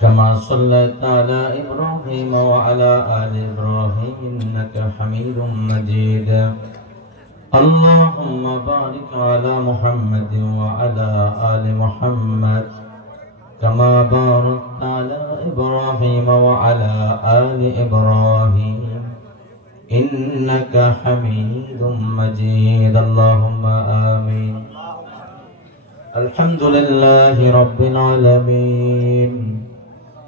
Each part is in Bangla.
كما صليت على إبراهيم وعلى آل إبراهيم إنك حميد مجيد. اللهم بارك على محمد وعلى آل محمد كما باركت على إبراهيم وعلى آل إبراهيم إنك حميد مجيد. اللهم آمين. الحمد لله رب العالمين.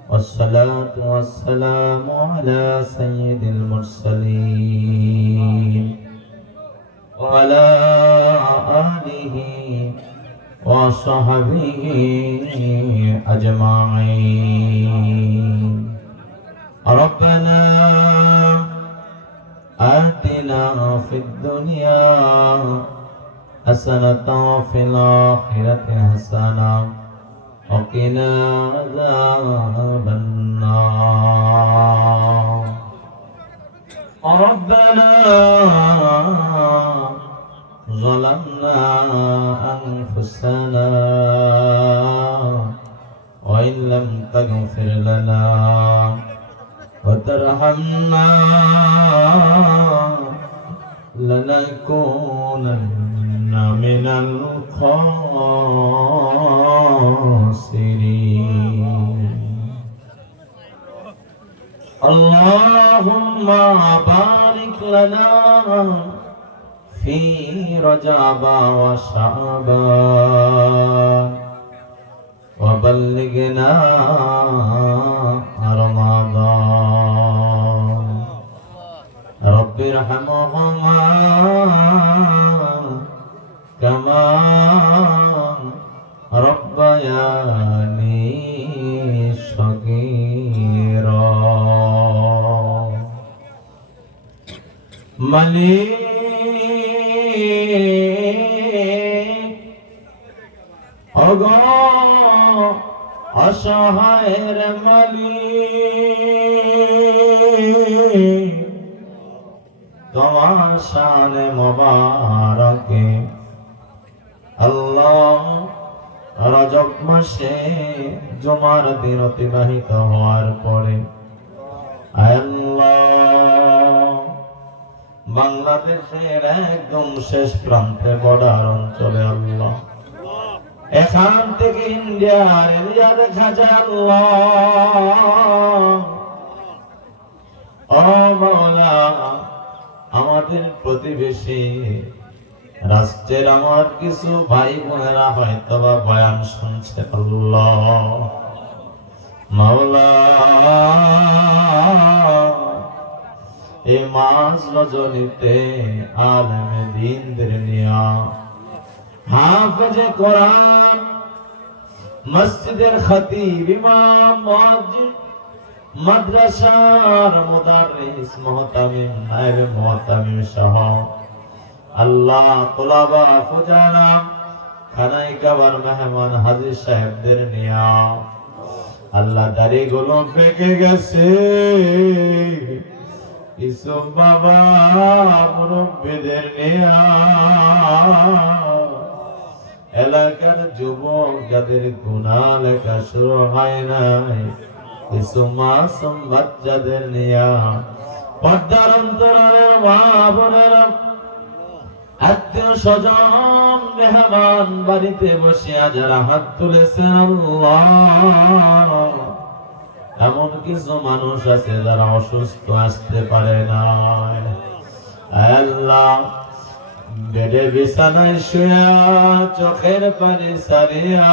والصلاة والسلام على سيد المرسلين وعلى آله وصحبه أجمعين. ربنا آتنا في الدنيا حسنة وفي الآخرة حسنة وقنا عذاب النار ربنا ظلمنا أنفسنا وإن لم تغفر لنا وترحمنا لنكونن من الخاسرين اللهم بارك لنا في رجب وشعبان وبلغنا শানে মোবারকে। আল্লাহ রজব মাসে জমার দিন অতিবাহিত হওয়ার পরে বাংলাদেশের একদম শেষ প্রান্তে বর্ডার অঞ্চলে আল্লাহ, এখান থেকে ইন্ডিয়ার এরিয়া দেখা যায় আল্লাহ। আমাদের প্রতিবেশী। রাষ্ট্রের আমার কিছু ভাই বোনেরা হয়তো বা বয়ান শুনছে আল্লাহ। মাস রজনীতে আলমে দিনদের নিয়া। হাফেজে কোরআন, মসজিদের খতিব ইমাম মুয়াজ্জিন মাদ্রাসার মুদাররিস মুহতামিম, নায়েবে মুহতামিম সহ আল্লাহ তোলাবা ফুজারা খানাই কাবার মেহমান হাজির সাহেবদের নিয়া। আল্লাহ দাড়ি গুলো পেকে গেছে। কিছু বাবা মুরব্বীদের নিয়া। এলাকার যুবক যাদের গুণা লেখা শুরু হয় নাই কিছু মাসুম বাচ্চাদের নিয়া পর্দার অন্তরের মা আত্মীয় স্বজন মেহমান বাড়িতে বসিয়া যারা হাত আল্লাহ। এমন কিছু মানুষ আছে যারা অসুস্থ আসতে পারে না। বেডে বিছানায় শুয়া চোখের পানি সারিয়া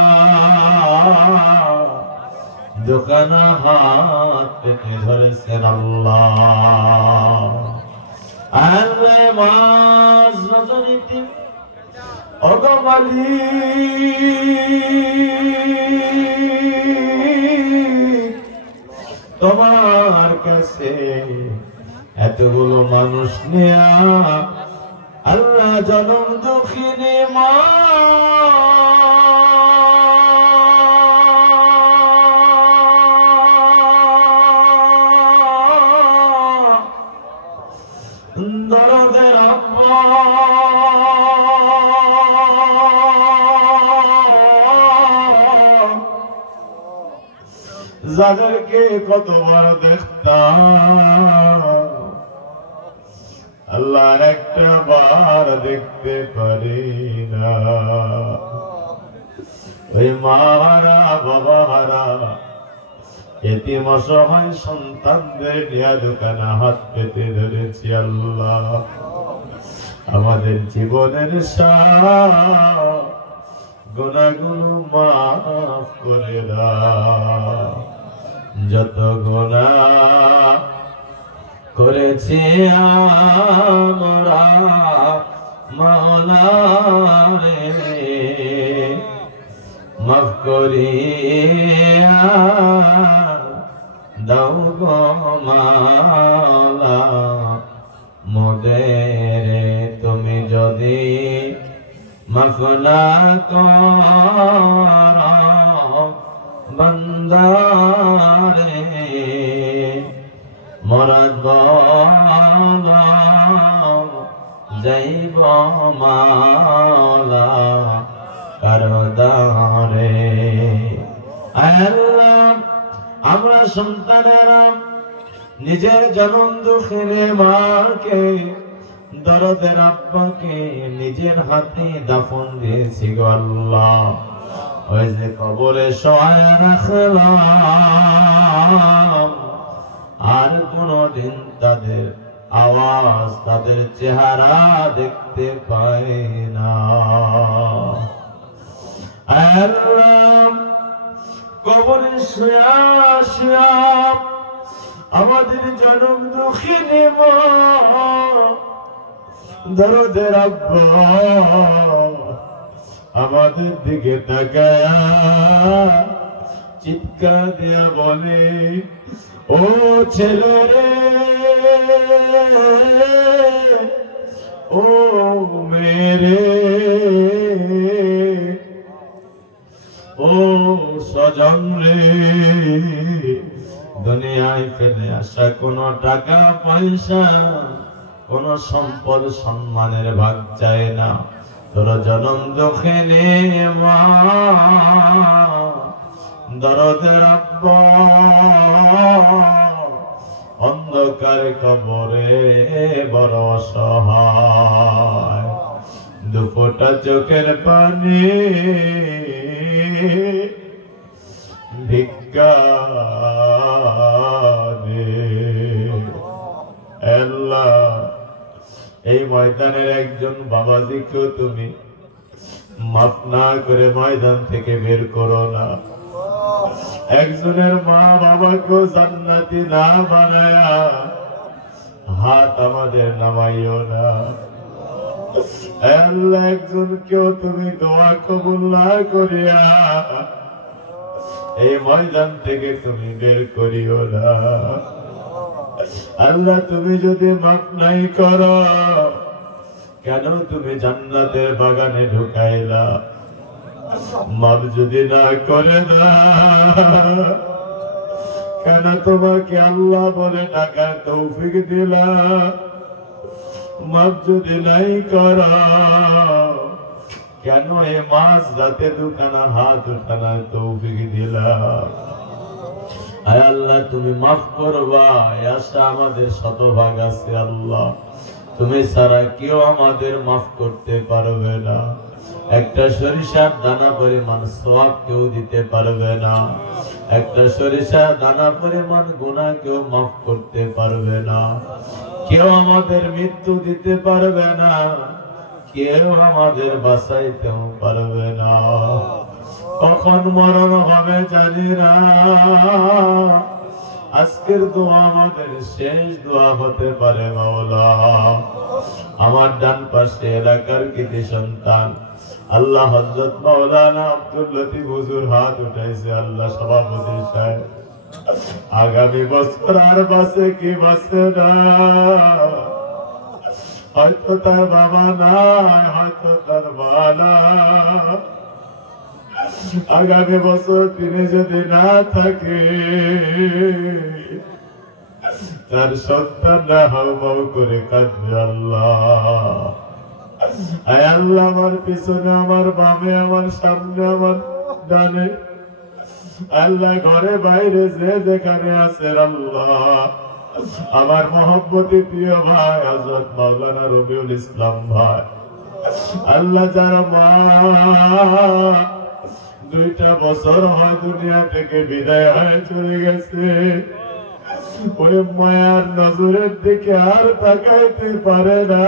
দোকানা হাত পেতে ধরেছেন আল্লাহ। আল্লাহ মাস রজনীতি অগমালি তোমার কাছে এতগুলো মানুষ নেয়া, আল্লাহ জনম দুঃখিনী মা যাদেরকে কতবার দেখতাম। আল্লাহর একটা বার দেখতে পারি না ওই মারা বাবা হারা এতিম অসহায় সন্তানদের নিয়া দোকানে হাত পেতে ধরেছি আল্লাহ। আমাদের জীবনের গুণাগুলো মাফ করে দাও। যত গুণা করেছি আমরা মাওলা রে মাফ করিয়া দাও গো মাওলা। মোদের তুমি যদি মাফ না কর বন্দারে মরদ যাইব মালা করদারে। আল্লাহ, আমরা সন্তানেরা নিজের জনম দুঃখের মাকে, দরদের আব্বাকে নিজের হাতে দাফন দিয়েছি গো আল্লাহ। ওই যে কবরে সহায় রাখলাম আর কোনদিন তাদের আওয়াজ, তাদের চেহারা দেখতে পাই না। কবরে শুয়া শুয়া, আমাদের জনম দুঃখিনী মা দরদের আব্বা আমাদের দিকে তাকায়া চিৎকার দিয়া বলে, ও ছেলে রে, ও মেরে ও সজন রে, দুনিয়ায় ফেলে আসা কোন টাকা পয়সা কোন সম্পদ সম্মানের ভাগ চায় না। তোর জনম দুঃখেনে মা দরদের অন্ধকার কবরে বড় অসহায়। দুপোটা চোখের পানি ভিক্ষা এই ময়দানের একজন বাবাজিকেও তুমি মাফ না করে ময়দান থেকে বের করো না। একজনের মা বাবাকেও জান্নাতি না বানায়া হাত আমাদের নামাইও না। আল্লাহ, একজনকেও তুমি দোয়া কবুল না করিয়া এই ময়দান থেকে তুমি বের করিও না। আল্লাহ তুমি যদি মাফ নাই করো, কেন তুমি জান্নাতের বাগানে ঢুকাইলা? মাফ যদি না করে না কেন তোমাকে আল্লাহ বলে টাকার তৌফিক দিলা? মাফ যদি নাই কর, কেন এ মাস রাতে দুখানা হাত উঠানা তৌফিক দিলা? আয় আল্লাহ, তুমি মাফ করবা। আশা আমাদের শতভাগ আছে, আল্লাহ। তুমি ছাড়া কেউ আমাদের মাফ করতে পারবে না। একটা সরিষার দানা পরিমাণ সব কেউ দিতে পারবে না। একটা সরিষার দানা পরিমাণ গুণা কেউ মাফ করতে পারবে না। কেউ আমাদের মৃত্যু দিতে পারবে না। কেউ আমাদের বাঁচাইতেও পারবে না। কখন মরণ হবে জানি না আজকের দোয়া আমাদের শেষ দোয়া হতে পারে মাওলা। আমার ডান পাশে এলাকার কৃতি সন্তান। আল্লাহ হজরত মাওলানা আব্দুল লতিফ হুজুর হাত উঠাইছে, আল্লাহ সভাপতি সাহেব। আগামী বছর আর বাসে কি বাসে না? হয়তো তার বাবা না হয়তো তার মা নাই। আগামী বছর তিনি যদি না থাকে, তার সন্তানরা হাউ মাউ করে কাঁদবে আল্লাহ। আয় আল্লাহ আমার পিছনে, আমার বামে, আমার সামনে, আমার ডানে। আল্লাহ ঘরে বাইরে যে যেখানে আছে আল্লাহ। আমার মহব্বতী প্রিয় ভাই, হযরত মাওলানা রবিউল ইসলাম ভাই। আল্লাহ যারা মা দুইটা বছর হয় দুনিয়া থেকে বিদায় হয়ে চলে গেছে। ওই মায়ার নজরের দিকে আর তাকাইতে পারে না।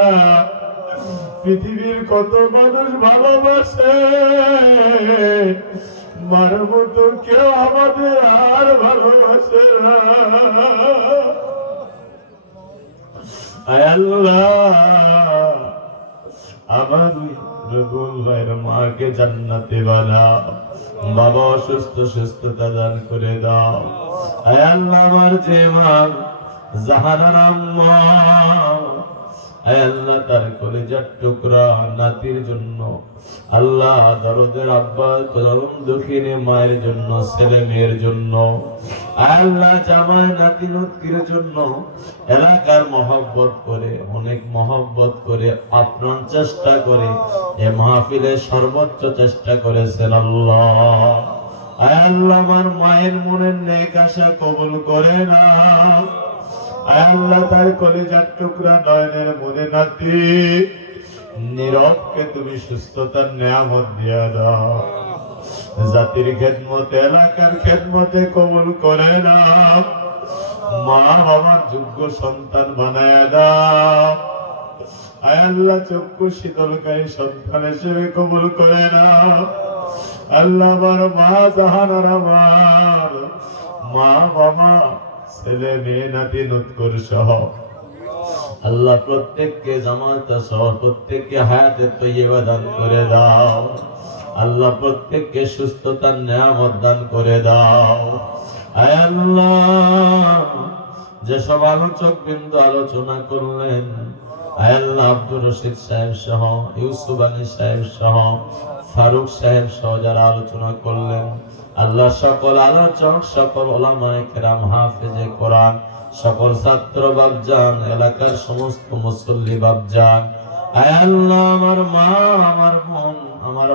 পৃথিবীর কত মানুষ ভালোবাসে, মার মতো কেউ আমাদের আর ভালোবাসে না। আল্লাহ। মাকে জান্নাতে বানা বাবা অসুস্থ, সুস্থতা দান করে দাও। আল্লাহ আমার যে মা জাহানার আল্লাহ তার কলেজার টুকরা নাতির জন্য। আল্লাহ দরদের আব্বা, চরম দুঃখিনী মায়ের জন্য, ছেলে মেয়ের জন্য। আল্লাহ জামাই নাতি নতির জন্য এলাকার মহব্বত করে, অনেক মহব্বত করে আপনার চেষ্টা করে, এ মাহফিলে সর্বোচ্চ চেষ্টা করেছেন আল্লাহ। আল্লাহ, আমার মায়ের মনের নেক আশা কবুল করে না। আল্লাহ, তার কলেজার টুকরা নয়নের মনে নাতি। নীরবকে তুমি সুস্থতার নিয়ামত দিয়া দাও। জাতির খেদমতে, এলাকার খেদমতে কবুল করে না মা বাবার যোগ্য সন্তান বানায় দাও। আল্লাহ চক্ষু শীতলকারী সন্তান হিসেবে কবুল করে না আল্লাহ আমার মা জাহানার আমার। মা, বাবা, ছেলে, মেয়ে, নাতি নুৎকুর সহ। আল্লাহ প্রত্যেককে জামাত সহ প্রত্যেককে হায়াতে তৈবা দান করে দাও। আল্লাহ প্রত্যেককে সুস্থতার নিয়ামত দান করে দাও। আল্লাহ, যেসব আলোচক বিন্দু আলোচনা করলেন, আয় আল্লাহ আব্দুর রশিদ সাহেব সহ, ইউসুফ আলী সাহেব সহ, ফারুক সাহেব সহ যারা আলোচনা করলেন, আল্লাহ সকল আলোচক, সকল ওলামায়ে কেরাম হাফেজে কোরআন, সকল ছাত্র বাবজান এলাকার সমস্ত মুসল্লি বাবজান আল্লাহ, আমার মা, আমার আমার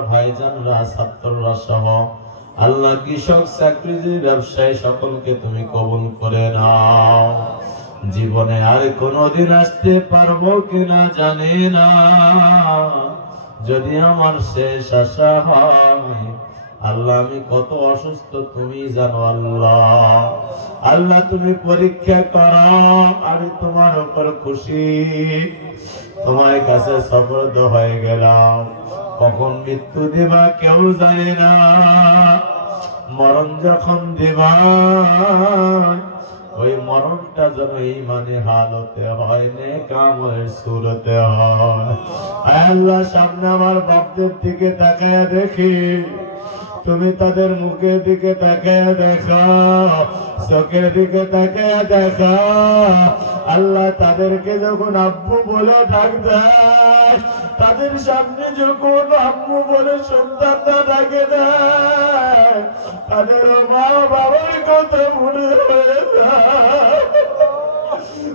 ছাত্ররা আল্লাহ কৃষক ব্যবসায়ী সকলকে তুমি করে নাও। জীবনে আর কোনোদিন আসতে পারব কিনা জানি না। যদি আমার শেষ আশা হয়, আল্লাহ, আমি কত অসুস্থ তুমি জানো আল্লাহ। আল্লাহ, তুমি পরীক্ষা করো আমি তোমার উপর খুশি। তোমার কাছে সফরদ হয়ে গেলাম। কখন মৃত্যু দিবা কেউ জানে না। মরণ যখন দিবা, ওই মরণটা যেন এই মানে হালতে হয় নে কামের সুরতে হয়। আল্লাহ, সামনে আমার ভক্তের দিকে তাকায় দেখি। তুমি তাদের মুখের দিকে তাকায় দেখো, চোখের দিকে তাকায় দেখো। আল্লাহ তাদেরকে যখন আব্বু বলে ডাক তাদের সামনে যখন আম্মু বলে সন্তানরা ডাকে তাদের মা বাবার কথা মনে হয়ে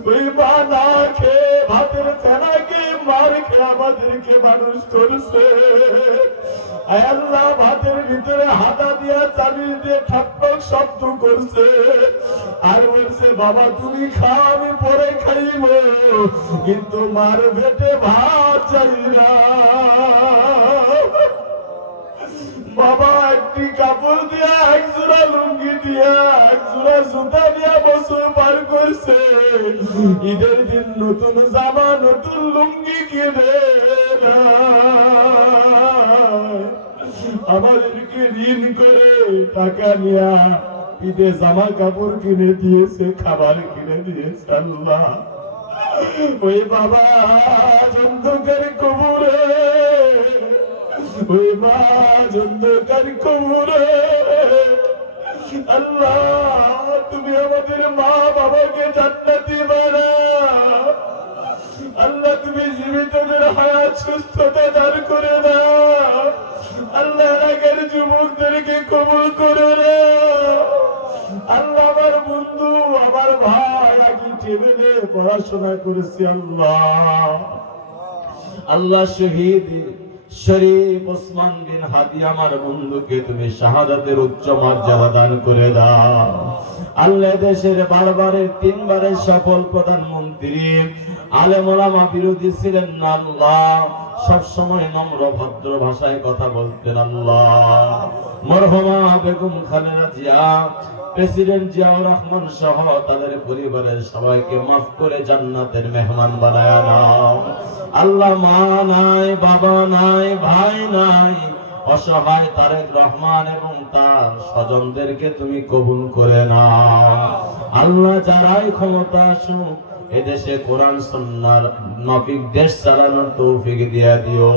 ওই মা না খেয়ে ভাতের ফেনাকে মার খেয়ে আমাদেরকে মানুষ করছে। আল্লাহ ভাতের ভিতরে হাতা দিয়া চালিয়ে দিয়ে ঠাপ্পক শব্দ করছে। আর বলছে, বাবা, তুমি খাও, আমি পরে খাইব। কিন্তু মার পেটে ভাত চাই না। বাবা, একটি কাপড় দিয়া, এক জোড়া লুঙ্গি দিয়া, এক জোড়া জুতা দিয়া বছর পার করছে। ঈদের দিন নতুন জামা, নতুন লুঙ্গি কিনে দেয়। আমাদেরকে ঋণ করে টাকা নিয়া ঈদে জামা কাপড় কিনে দিয়েছে, খাবার কিনে দিয়েছে আল্লাহ। ওই বাবা জন্দুকের কবুরে, ওই মা জন্দুকের কবুরে। আল্লাহ, তুমি আমাদের মা বাবাকে জান্নাতি বানা। আল্লাহ, তুমি জীবিতদের হায়াত, সুস্থতা দান করে দাও। আল্লাহ এলাকার যুবকদেরকে কবুল করে আল্লাহ আমার বন্ধু, আমার ভাই একই টেবিলে পড়াশোনা করেছি আল্লাহ। আল্লাহ শহীদ শরীফ ওসমান বিন হাদি আমার বন্ধুকে তুমি শাহাদাতের উচ্চ মর্যাদা দান করে দাও। আল্লাহ দেশের বারবারের, তিনবারের সফল প্রধানমন্ত্রী আলেমোলামা বিরোধী ছিলেন না আল্লাহ। সবসময় নম্র ভদ্র ভাষায় কথা বলতেন আল্লাহ। মরহমা বেগম খালেদা জিয়া, প্রেসিডেন্ট জিয়াউর রহমান সহ তাদের পরিবারের সবাইকে মাফ করে জান্নাতের মেহমান বানায় নাও। আল্লাহ মা নাই, বাবা নাই, ভাই নাই, অসহায় তারেক রহমান এবং তার স্বজনদেরকে তুমি কবুল করে নাও। আল্লাহ যারাই ক্ষমতা আসুক এদেশে কোরআন সন্ন্যার মাফিক দেশ চালানোর তৌফিক দিয়া দিও।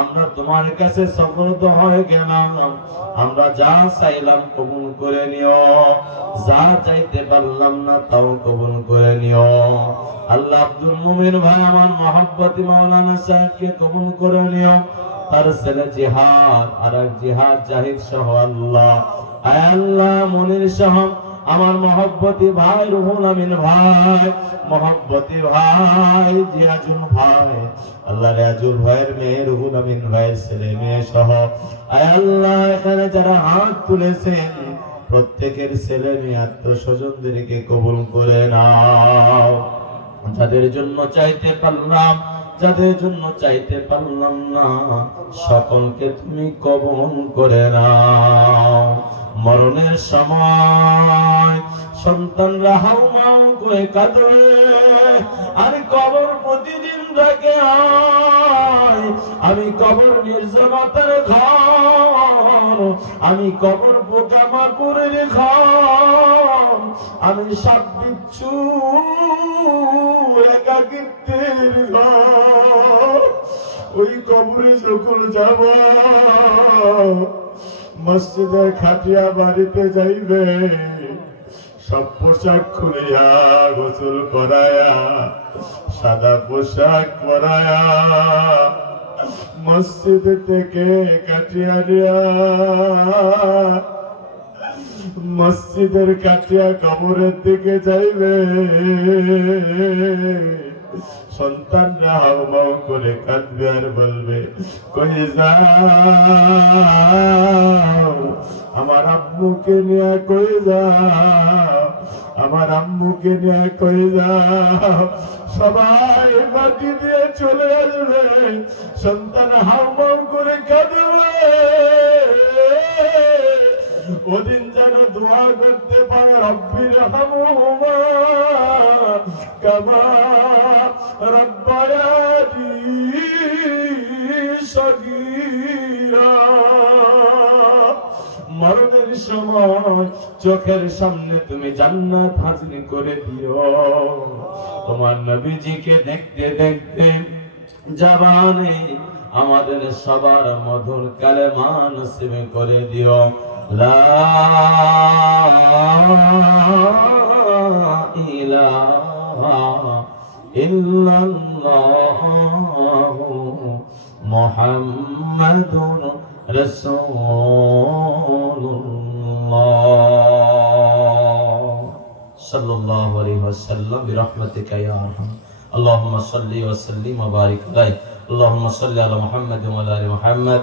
আমরা তোমার কাছে সফরত হয়ে গেলাম। আমরা যা চাইলাম কবুল করে নিও। যা চাইতে পারলাম না তাও কবুল করে নিও। আল্লাহ আব্দুল মুমিন ভাই আমার মহব্বতি মাওলানা সাহেবকে কবুল করে নিও। তার ছেলে জিহাদ আর এক জিহাদ জাহিদ সহ আল্লাহ। আয় আল্লাহ, মনির সহ আমার মহব্বতি ভাই, রুহুল আমিন ভাই, মহব্বতি ভাই, জিয়াজুল ভাই। আল্লাহ রাজুল ভাইয়ের মেয়ে, রুহুল আমিন ভাইয়ের ছেলে মেয়ে সহ। আল্লাহ, এখানে যারা হাত তুলেছেন, প্রত্যেকের ছেলে মেয়ে আত্মস্বজনদেরকে কবুল করে নাও। যাদের জন্য চাইতে পারলাম, যাদের জন্য চাইতে পারলাম না, সকলকে তুমি কবন করে নাও। মরণের সময় সন্তানরা হাউ মাউ করে কাঁদবে। আর কবর প্রতিদিন ডাকে আমি কবর নির্জনতার ঘর। আমি কবর পোকা মাকুরের ঘর। আমি সাপ বিচ্ছু একাকিত্বের ঘর। ওই কবরে যখন যাব মসজিদের খাটিয়া বাড়িতে যাইবে, সব পোশাক খুলিয়া গোসল করায়া, সাদা পোশাক পরায়া, মসজিদ থেকে কাটিয়া দিয়া, মসজিদের কাটিয়া কবরের দিকে যাইবে। সন্তানরা হাউ মাউ করে কাঁদবে আর বলবে কই যাও, আমার আব্বুকে নিয়ে কই যাও, আমার আম্মুকে নিয়ে কই যাও। সবাই বাকি দিয়ে চলে আসবে, সন্তান হাউ মাউ করে কাঁদবে। ওদিন যেন দোয়া করতে পারে সগীরা। মরণের সময় চোখের সামনে তুমি জান্নাত হাজির করে দিও। তোমার নবীজিকে দেখতে দেখতে জাবানে আমাদের সবার মধুর কালে নসিব করে দিও। لا إله إلا الله محمد رسول الله. صلى الله عليه وسلم برحمتك يا أرحم. اللهم صل وسلم وبارك عليه. اللهم صل على محمد وعلى آل محمد.